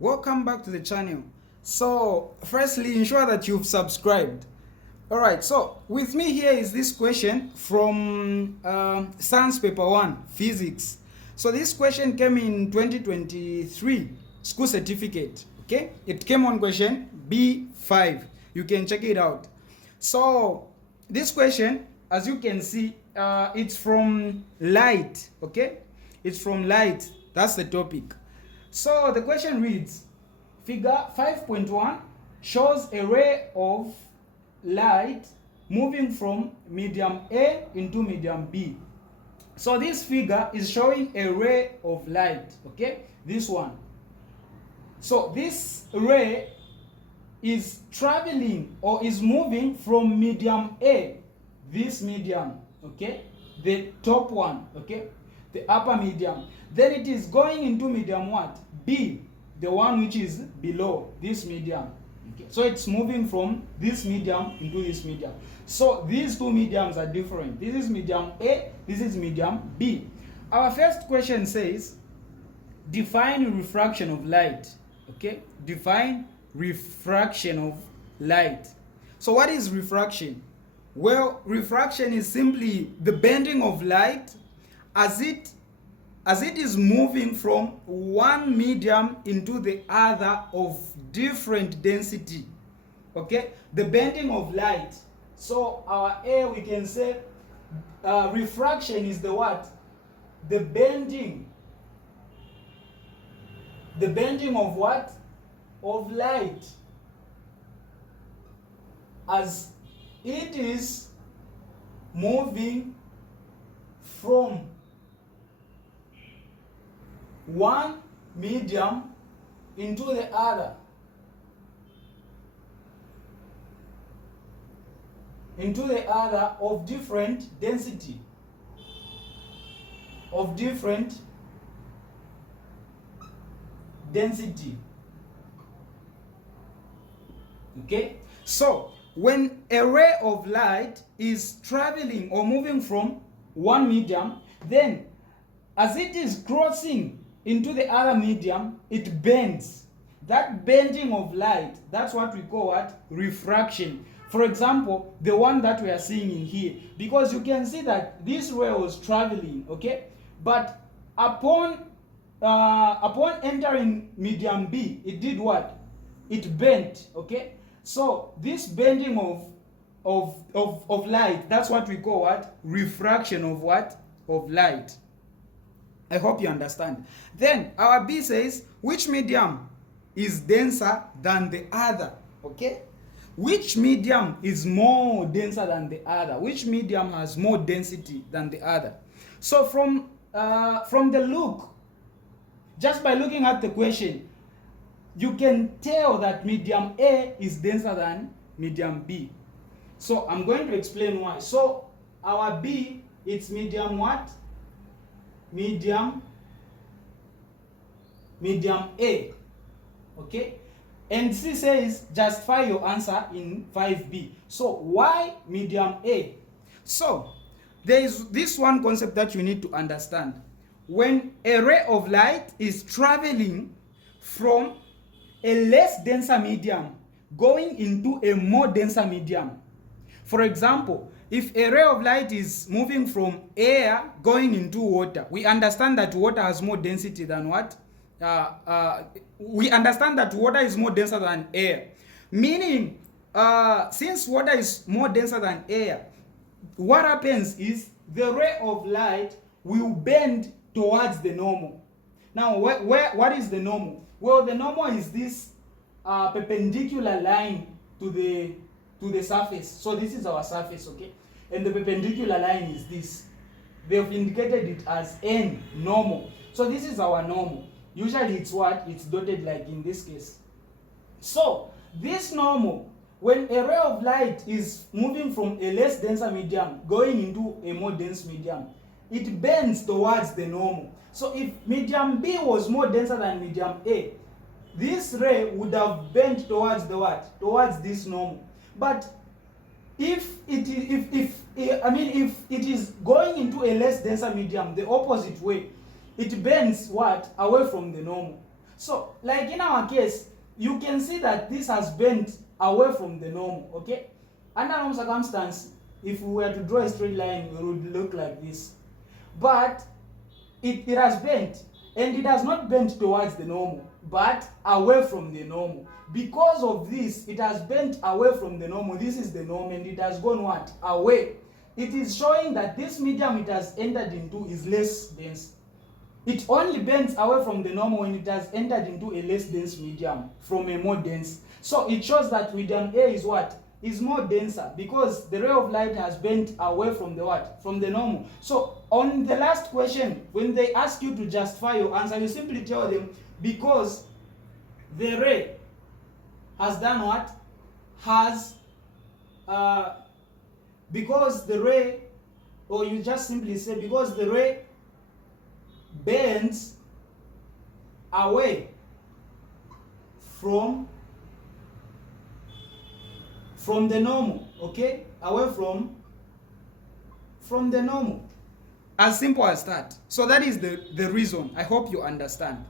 Welcome back to the channel. So firstly, ensure that you've subscribed. Alright, so with me here is this question from science paper 1, physics. So this question came in 2023 school certificate. Okay, it came on question B5. You can check it out. So this question, as you can see, it's from light. Okay, it's from light. That's the topic. So the question reads, figure 5.1 shows a ray of light moving from medium A into medium B. So this figure is showing a ray of light, okay? This one. So this ray is traveling or is moving from medium A, this medium, okay? The top one, okay? The upper medium. Then it is going into medium what? B, the one which is below this medium. Okay. So it's moving from this medium into this medium. So these two mediums are different. This is medium A, this is medium B. Our first question says, define refraction of light. Okay? Define refraction of light. So what is refraction? Well, refraction is simply the bending of light as it is moving from one medium into the other of different density. Okay, the bending of light. So our A, we can say refraction is the what? The bending of what? Of light as it is moving from one medium into the other, of different density, Okay, so when a ray of light is traveling or moving from one medium, then as it is crossing into the other medium, it bends. That bending of light, that's what we call what? Refraction. For example, the one that we are seeing in here, because you can see that this ray was traveling, okay, but upon entering medium B, it did what? It bent, okay. So this bending of light, that's what we call what? Refraction of what? Of light. I hope you understand. Then our B says, which medium is denser than the other? Okay? Which medium is more denser than the other? Which medium has more density than the other? So from the look, just by looking at the question, you can tell that medium A is denser than medium B. So I'm going to explain why. So our B, it's medium what? Medium A. Okay, and C says justify your answer in 5B. So why medium A? So there is this one concept that you need to understand. When a ray of light is traveling from a less denser medium going into a more denser medium, for example, if a ray of light is moving from air going into water, we understand that water has more density than what? We understand that water is more denser than air. Meaning, since water is more denser than air, what happens is the ray of light will bend towards the normal. Now, what is the normal? Well, the normal is this perpendicular line to the surface. So this is our surface, okay? And the perpendicular line is this. They've indicated it as N, normal. So this is our normal. Usually it's what? It's dotted like in this case. So this normal, when a ray of light is moving from a less denser medium going into a more dense medium, it bends towards the normal. So if medium B was more denser than medium A, this ray would have bent towards the what? Towards this normal. But if it is going into a less denser medium, the opposite way, it bends what? Away from the normal. So like in our case, you can see that this has bent away from the normal. Okay, under normal circumstance, if we were to draw a straight line, it would look like this, but it has bent, and it has not bent towards the normal but away from the normal. Because of this, it has bent away from the normal. This is the norm, and it has gone what? Away. It is showing that this medium it has entered into is less dense. It only bends away from the normal when it has entered into a less dense medium from a more dense. So it shows that medium A is what? Is more denser, because the ray of light has bent away from the what? From the normal. So on the last question, when they ask you to justify your answer, you simply tell them because the ray has done what? Has because the ray, or you just simply say because the ray bends away from the normal. Okay, away from the normal. As simple as that. So that is the reason. I hope you understand.